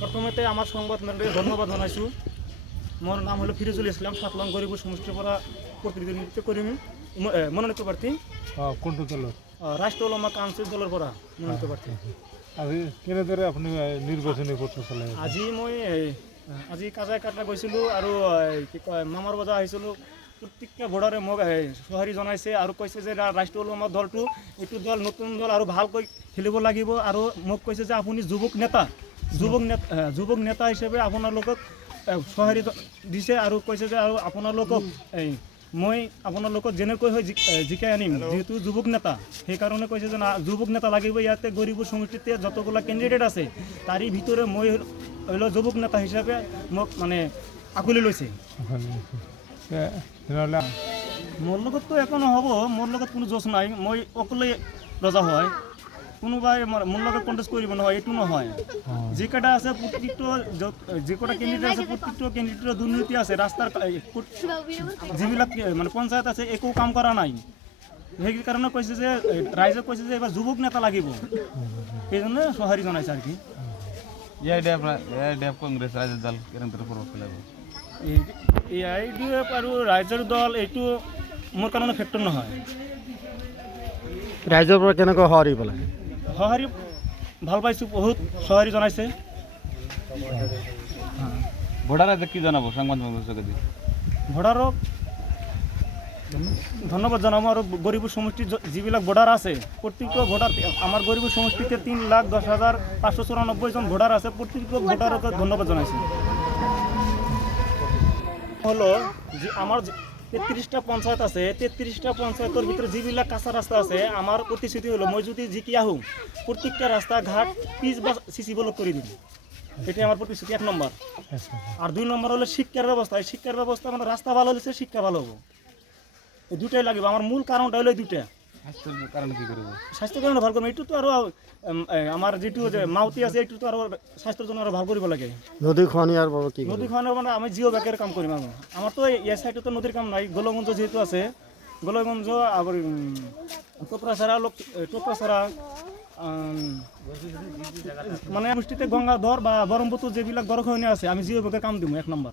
প্ৰথমতে আমাৰ সংবাদ মেলটোৱে ধন্যবাদ জনাইছোঁ। মোৰ নাম হ'ল ফিৰোজুল ইছলাম, 7 নং গৰিব সমষ্টিৰ পৰা প্ৰতিনিধিত্ব কৰিম। মনোনীত প্ৰাৰ্থী কোনটো দলৰ? ৰাষ্ট্ৰীয় ওলামা কাউন্সিল দলৰ পৰা মনোনীত প্ৰাৰ্থী। আজি কেনেদৰে আপুনি নিৰ্বাচনী প্ৰচাৰ চলাই? আজি কাজাই কাটা গৈছিলোঁ আৰু কি কয় মামাৰ বজাৰ আহিছিলোঁ। প্ৰত্যেকটা ভোটাৰে মোক সঁহাৰি জনাইছে আৰু কৈছে যে ৰাষ্ট্ৰীয় ওলামা দলটো এইটো দল নতুন দল আৰু ভালকৈ খেলিব লাগিব। আৰু মোক কৈছে যে আপুনি যুৱক নেতা হিচাপে আপোনালোকক সঁহাৰি দিছে আৰু কৈছে যে আৰু আপোনালোকক মই আপোনালোকক যেনেকৈ হয় জিকাই আনিম, যেহেতু যুৱক নেতা সেইকাৰণে কৈছে যে যুৱক নেতা লাগিব। ইয়াতে গৰিবুৰ সমষ্টিতে যতগুলা কেণ্ডিডেট আছে তাৰে ভিতৰে মই হলো যুৱক নেতা হিচাপে মোক মানে আঁকোৱালি লৈছে। মোৰ লগততো একো নহ'ব, মোৰ লগত কোনো জোচ নাই, মই অকলে ৰজা হয়। কোনোবাই মোৰ লগত কণ্টেষ্ট কৰিব নহয়, এইটো নহয়। যিকেইটা আছে প্ৰত্যেকটো যিকেইটা কেণ্ডিডেট আছে প্ৰত্যেকটো কেণ্ডিডেটৰ দুৰ্নীতি আছে। ৰাস্তাৰ যিবিলাক মানে পঞ্চায়ত আছে একো কাম কৰা নাই। সেইকাৰণে কৈছে যে ৰাইজে কৈছে যে এইবাৰ যুৱক নেতা লাগিব, সেইজনে সঁহাৰি জনাইছে আৰু কি। কংগ্ৰেছ ৰাইজৰ দল কেনেদৰে প্ৰভাৱ পেলাব? AIDF আৰু ৰাইজৰ দল এইটো মোৰ কাৰণে ফেক্টৰ নহয়। ৰাইজৰ পৰা কেনেকৈ সঁহাৰি পেলাই? সঁহাৰি ভাল পাইছোঁ, বহুত সঁহাৰি জনাইছে। ভোটাৰে কি জনাব সংবাদ মাধ্যমৰ যোগেদি? ভোটাৰক ধন্যবাদ জনাব। আৰু গৰিবুৰ সমষ্টিৰ যিবিলাক ভোটাৰ আছে প্ৰত্যেকটো ভোটাৰ, আমাৰ গৰিবুৰ সমষ্টিতে 3,10,594 জন ভোটাৰ আছে। প্ৰত্যেকটো ভোটাৰকে ধন্যবাদ জনাইছোঁ। হলো যে আমাৰ 33টা পঞ্চায়ত আছে, 33টা পঞ্চায়তৰ ভিতৰত যিবিলাক কাঁচা ৰাস্তা আছে আমাৰ প্ৰতিশ্ৰুতি হলো মই যদি জিকি আহোঁ প্ৰত্যেকটা ৰাস্তা ঘাট পিচ বা চিচি ব্লক কৰি দিম। এটাই আমার প্রতিশ্রুতি 1 নম্বর। আর 2 নম্বর হলো শিক্ষার ব্যবস্থা। এই শিক্ষার ব্যবস্থা মানে রাস্তা ভালো হলে শিক্ষা ভালো হবে, এই দুটাই লাগবে। আমার মূল কারণটা হলো এই দুটা। স্বাস্থ্যের কারণে কি করব? স্বাস্থ্যের কারণে ভালো করবো। এইটো তো আর আমার যেটু যে মাউতি আছে এইটো তো আর স্বাস্থ্যের জন্য আর ভালো কৰিব লাগে। নদী খনিয়ার বাবদ কি? নদী খনিয়ার মানে আমি জিও ব্যাগের কাম করি। আমার তো এই সাইডে তো নদীর কাম নাই। গোলগঞ্জ যেহেতু আছে, গোলগঞ্জ আবার টোকরাছড়া মানে গোষ্ঠীতে গঙ্গাধর বা ব্রহ্মপুত্র যেবিলাক গড়খহনীয়া আছে আমি জিও ব্যাগের কাম দিব 1 নম্বর।